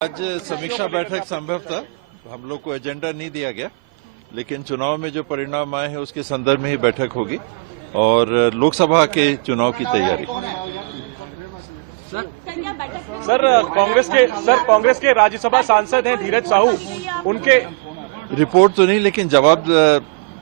आज समीक्षा बैठक संभव था, हम लोग को एजेंडा नहीं दिया गया, लेकिन चुनाव में जो परिणाम आए हैं उसके संदर्भ में ही बैठक होगी और लोकसभा के चुनाव की तैयारी। कांग्रेस के राज्यसभा सांसद हैं धीरज साहू, उनके रिपोर्ट तो नहीं लेकिन जवाब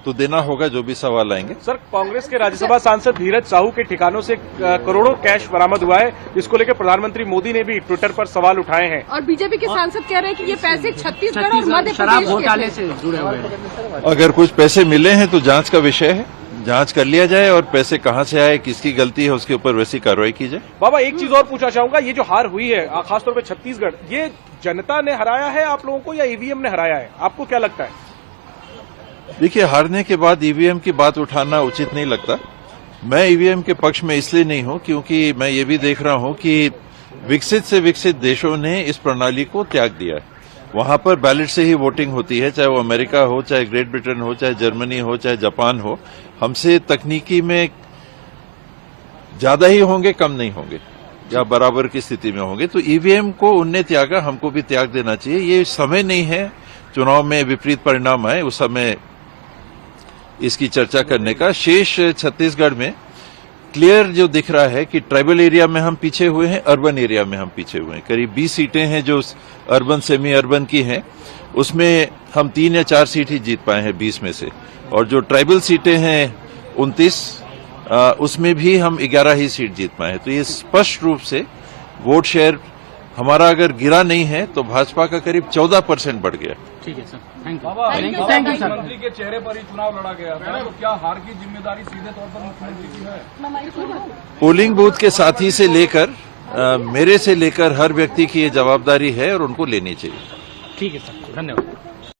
तो देना होगा जो भी सवाल आएंगे। सर, कांग्रेस के राज्यसभा सांसद धीरज साहू के ठिकानों से करोड़ों कैश बरामद हुआ है, जिसको लेकर प्रधानमंत्री मोदी ने भी ट्विटर पर सवाल उठाए हैं। और बीजेपी के सांसद कह रहे हैं कि ये पैसे छत्तीसगढ़ और मध्य प्रदेश घोटाले से जुड़े हुए हैं। अगर कुछ पैसे मिले हैं तो जांच का विषय है, जांच कर लिया जाए और पैसे कहां से आए, किसकी गलती है, उसके ऊपर वैसी कार्रवाई की जाए। बाबा, एक चीज और पूछना चाहूंगा, ये जो हार हुई है खासतौर पर छत्तीसगढ़, ये जनता ने हराया है आप लोगों को या ईवीएम ने हराया है? आपको क्या लगता है? देखिए, हारने के बाद ईवीएम की बात उठाना उचित नहीं लगता। मैं ईवीएम के पक्ष में इसलिए नहीं हूं क्योंकि मैं ये भी देख रहा हूं कि विकसित से विकसित देशों ने इस प्रणाली को त्याग दिया है। वहां पर बैलेट से ही वोटिंग होती है, चाहे वो अमेरिका हो, चाहे ग्रेट ब्रिटेन हो, चाहे जर्मनी हो, चाहे जापान हो। हमसे तकनीकी में ज्यादा ही होंगे, कम नहीं होंगे या बराबर की स्थिति में होंगे। तो ईवीएम को उनने त्यागा, हमको भी त्याग देना चाहिए। ये समय नहीं है चुनाव में विपरीत परिणाम आए उस समय इसकी चर्चा करने का। शेष छत्तीसगढ़ में क्लियर जो दिख रहा है कि ट्राइबल एरिया में हम पीछे हुए हैं, अर्बन एरिया में हम पीछे हुए हैं। करीब 20 सीटें हैं जो अर्बन सेमी अर्बन की हैं, उसमें हम 3 या 4 सीट ही जीत पाए हैं 20 में से। और जो ट्राइबल सीटें हैं 29, उसमें भी हम 11 ही सीट जीत पाए हैं। तो ये स्पष्ट रूप से वोट शेयर हमारा अगर गिरा नहीं है तो भाजपा का करीब 14% बढ़ गया। ठीक है सर, थैंक यू सर। मुख्यमंत्री के चेहरे पर ही चुनाव लड़ा गया था, तो क्या हार की जिम्मेदारी सीधे तौर पर मुख्यमंत्री की है? पोलिंग बूथ के साथी से लेकर मेरे से लेकर हर व्यक्ति की ये जवाबदारी है और उनको लेनी चाहिए। ठीक है सर, धन्यवाद।